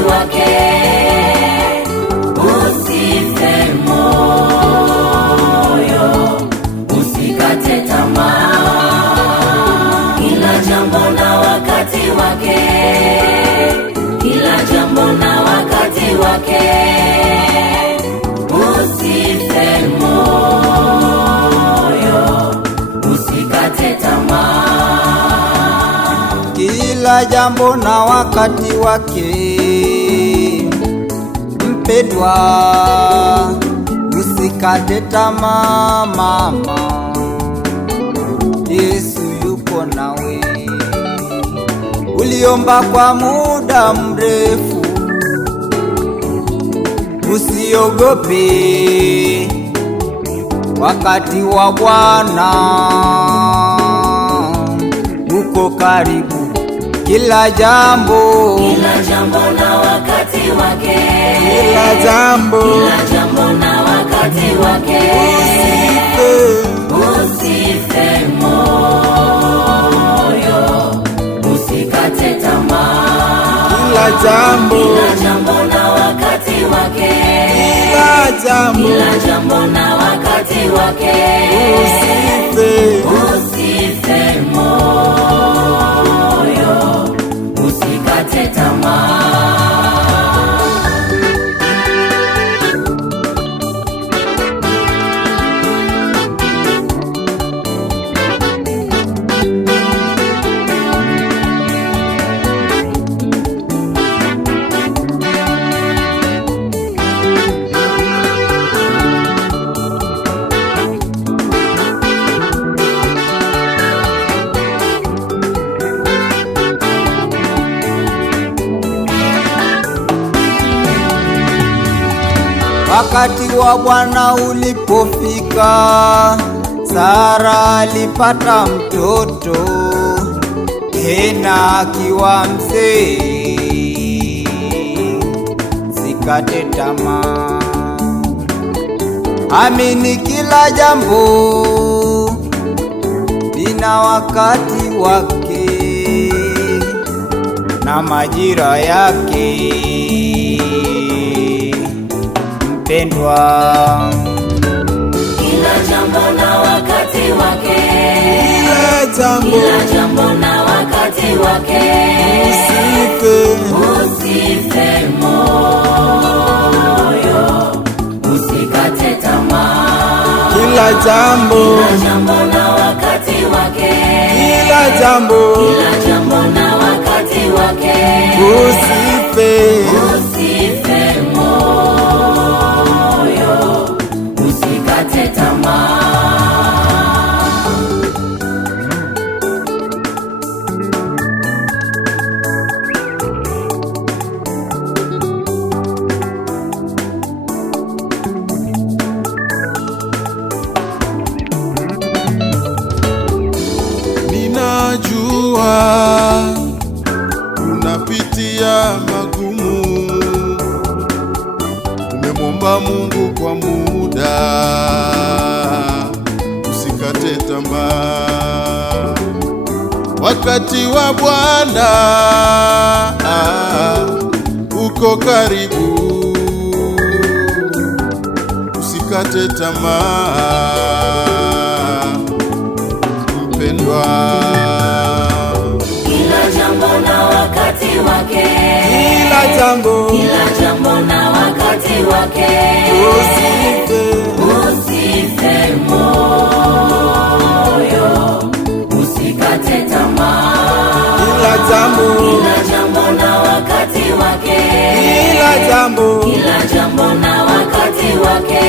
wake. Usife moyo, usikate tamaa, kila jambo na wakati wake, kila jambo na wakati wake. Usife moyo, usikate tamaa, kila jambo na wakati wake. Mpendwa, usikate tamaa mama, Yesu yuko nawe. Uliomba kwa muda mrefu, usiogope, wakati wa Bwana uko karibu. Kila jambo na wakati wake, kila jambo na wakati wake. Usife moyo, usikate tamaa, kila jambo na wakati wake, kila jambo na wakati wake. Usife moyo, usikate tamaa. Wakati wa Bwana ulipofika, Sara alipata mtoto, tena akiwa mzee. Sikate tamaa, amini, kila jambo lina wakati wake na majira yake. Mpendwa, kila jambo na wakati wake, kila jambo na wakati wake. Usife moyo, usikate tamaa, kila jambo na wakati wake, kila jambo na wakati wake. usife moyo, usikate tamaa. Ninajua unapitia magumu, umemwomba Mungu kwa muda, usikate tamaa, wakati wa Bwana uko karibu, usikate tamaa mpendwa. Kila jambo na wakati wake, kila jambo na wakati wake. Usife moyo, usikate tamaa, kila jambo na wakati wake, kila jambo na wakati wake.